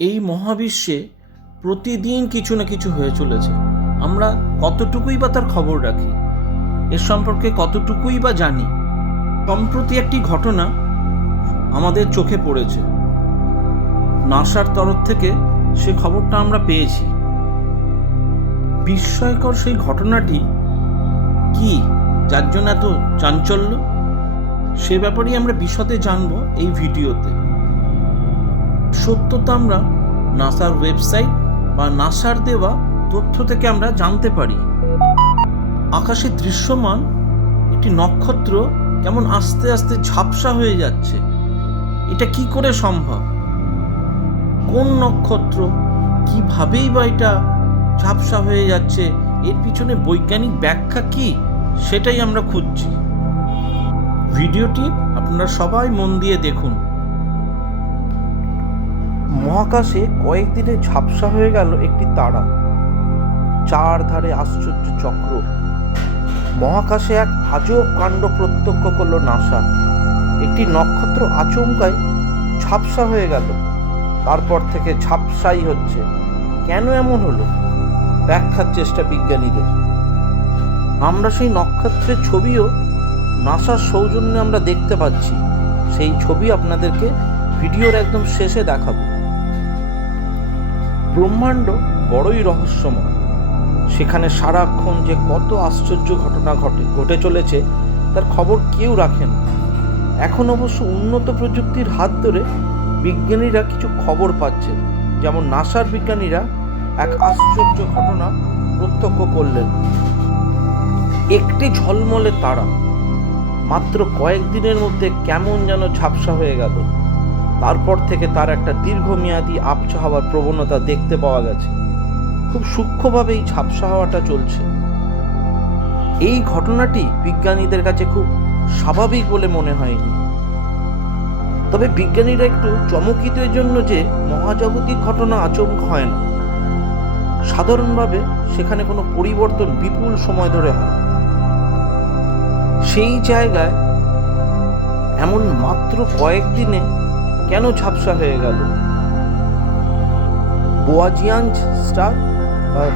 এই মহাবিশ্বে প্রতিদিন কিছু না কিছু হয়ে চলেছে। আমরা কতটুকুই বা তার খবর রাখি, এর সম্পর্কে কতটুকুই বা জানি, সম্প্রতি একটি ঘটনা আমাদের চোখে পড়েছে। নাসার তরফ থেকে সে খবরটা আমরা পেয়েছি। বিস্ময়কর সেই ঘটনাটি কি, যার জন্য এত চাঞ্চল্য? সে ব্যাপারেই আমরা বিশদে জানব এই ভিডিওতে। সত্যতা আমরা নাসার ওয়েবসাইট বা নাসার দেওয়া তথ্য থেকে আমরা জানতে পারি। আকাশে দৃশ্যমান একটি নক্ষত্র কেমন আস্তে আস্তে ঝাপসা হয়ে যাচ্ছে। এটা কি করে সম্ভব? কোন নক্ষত্র কিভাবেই বা এটা ঝাপসা হয়ে যাচ্ছে? এর পিছনে বৈজ্ঞানিক ব্যাখ্যা কি? সেটাই আমরা খুঁজছি। ভিডিওটি আপনারা সবাই মন দিয়ে দেখুন। মহাকাশে কয়েকদিনে ঝাপসা হয়ে গেল একটি তারা। চার ধারে আশ্চর্য চক্র। মহাকাশে এক আজব কাণ্ড প্রত্যক্ষ করল নাসা। একটি নক্ষত্র আচমকায় ঝাপসা হয়ে গেল। তারপর থেকে ঝাপসাই হচ্ছে। কেন এমন হলো? ব্যাখ্যার চেষ্টা বিজ্ঞানীদের। আমরা সেই নক্ষত্রের ছবিও নাসার সৌজন্যে আমরা দেখতে পাচ্ছি। সেই ছবি আপনাদেরকে ভিডিওর একদম শেষে দেখাবো। ব্রহ্মাণ্ড বড়ই রহস্যময়। সেখানে সারাক্ষণ যে কত আশ্চর্য ঘটনা ঘটে ঘটে চলেছে, তার খবর কেউ রাখে না। এখন অবশ্য উন্নত প্রযুক্তির হাত ধরে বিজ্ঞানীরা কিছু খবর পাচ্ছেন, যেমন নাসার বিজ্ঞানীরা এক আশ্চর্য ঘটনা প্রত্যক্ষ করলেন। একটি ঝলমলে তারা, মাত্র কয়েকদিনের মধ্যে কেমন যেন ঝাপসা হয়ে গেল। তারপর থেকে তার একটা দীর্ঘমেয়াদী আবছা হওয়ার প্রবণতা দেখতে পাওয়া গেছে। খুব সূক্ষ্মভাবে এই ঝাপসা হওয়াটা চলছে। এই ঘটনাটি বিজ্ঞানীদের কাছে খুব স্বাভাবিক বলে মনে হয়নি। তবে বিজ্ঞানীরা একটু চমকিত এর জন্য যে মহাজাগতিক ঘটনা আচমকা হয় না। সাধারণভাবে সেখানে কোনো পরিবর্তন বিপুল সময় ধরে হয়। সেই জায়গায় এমন মাত্র কয়েকদিনে কেন ঝাপসা হয়ে গেল? বোয়াজিয়াঞ্জ স্টার বা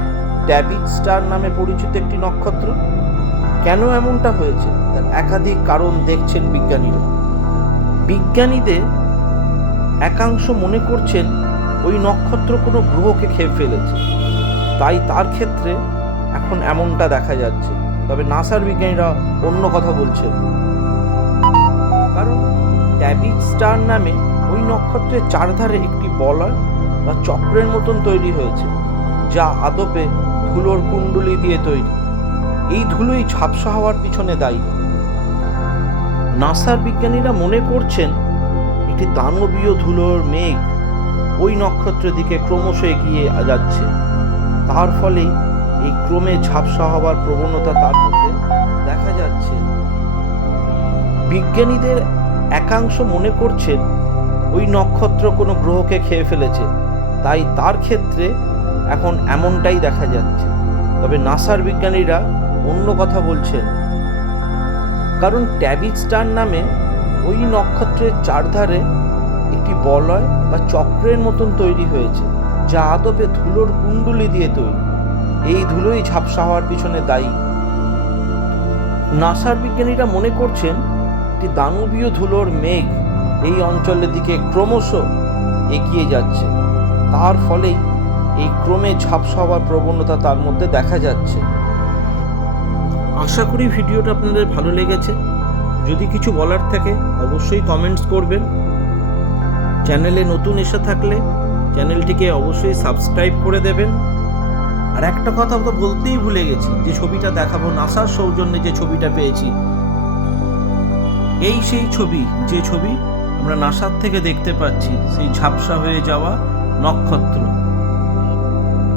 ড্যাবিক স্টার নামে পরিচিত একটি নক্ষত্র? কেন এমনটা হয়েছে? তার একাধিক কারণ দেখছেন বিজ্ঞানীরা। বিজ্ঞানীদের একাংশ মনে করছেন ওই নক্ষত্র কোনো গ্রহকে খেয়ে ফেলেছে। তাই তার ক্ষেত্রে এখন এমনটা দেখা যাচ্ছে। তবে নাসার বিজ্ঞানীরা অন্য কথা বলছেন। কারণ ট্যাবিক স্টার নামে ওই নক্ষত্রের চারধারে একটি বলয় বা চক্রের মতন তৈরি হয়েছে, যা আদপে ধুলোর কুণ্ডলি দিয়ে তৈরি। এই ধুলোই ঝাপসা হওয়ার পিছনে দায়ী। নাসার বিজ্ঞানীরা মনে করছেন, একটি দানবীয় ধুলোর মেঘ ওই নক্ষত্রের দিকে ক্রমশ এগিয়ে যাচ্ছে। তার ফলেই এই ক্রমে ঝাপসা হওয়ার প্রবণতা তার মধ্যে দেখা যাচ্ছে। বিজ্ঞানীদের একাংশ মনে করছেন ওই নক্ষত্র কোনো গ্রহকে খেয়ে ফেলেছে, তাই তার ক্ষেত্রে এখন এমনটাই দেখা যাচ্ছে। তবে নাসার বিজ্ঞানীরা অন্য কথা বলছেন। কারণ ট্যাবিক স্টার নামে ওই নক্ষত্রের চারধারে একটি বলয় বা চক্রের মতন তৈরি হয়েছে, যা আদপে ধুলোর কুণ্ডলি দিয়ে তৈরি। এই ধুলোই ঝাপসা হওয়ার পিছনে দায়ী। নাসার বিজ্ঞানীরা মনে করছেন, একটি দানবীয় ধুলোর মেঘ এই অঞ্চলের দিকে ক্রমশ এগিয়ে যাচ্ছে। তার ফলেই এই ক্রমে ঝাপসা হওয়ার প্রবণতা তার মধ্যে দেখা যাচ্ছে। আশা করি ভিডিওটা আপনাদের ভালো লেগেছে। যদি কিছু বলার থাকে, অবশ্যই কমেন্টস করবেন। চ্যানেলে নতুন এসে থাকলে চ্যানেলটিকে অবশ্যই সাবস্ক্রাইব করে দেবেন। আর একটা কথা তো বলতেই ভুলে গেছি, যে ছবিটা দেখাবো নাসার সৌজন্যে যে ছবিটা পেয়েছি। এই সেই ছবি, যে ছবি আমরা নাসার থেকে দেখতে পাচ্ছি সেই ঝাপসা হয়ে যাওয়া নক্ষত্র।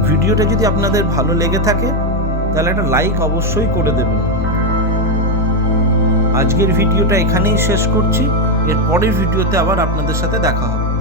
ভিডিওটা যদি আপনাদের ভালো লেগে থাকে, তাহলে একটা লাইক অবশ্যই করে দেবেন। আজকের ভিডিওটা এখানেই শেষ করছি। এর পরের ভিডিওতে আবার আপনাদের সাথে দেখা হবে।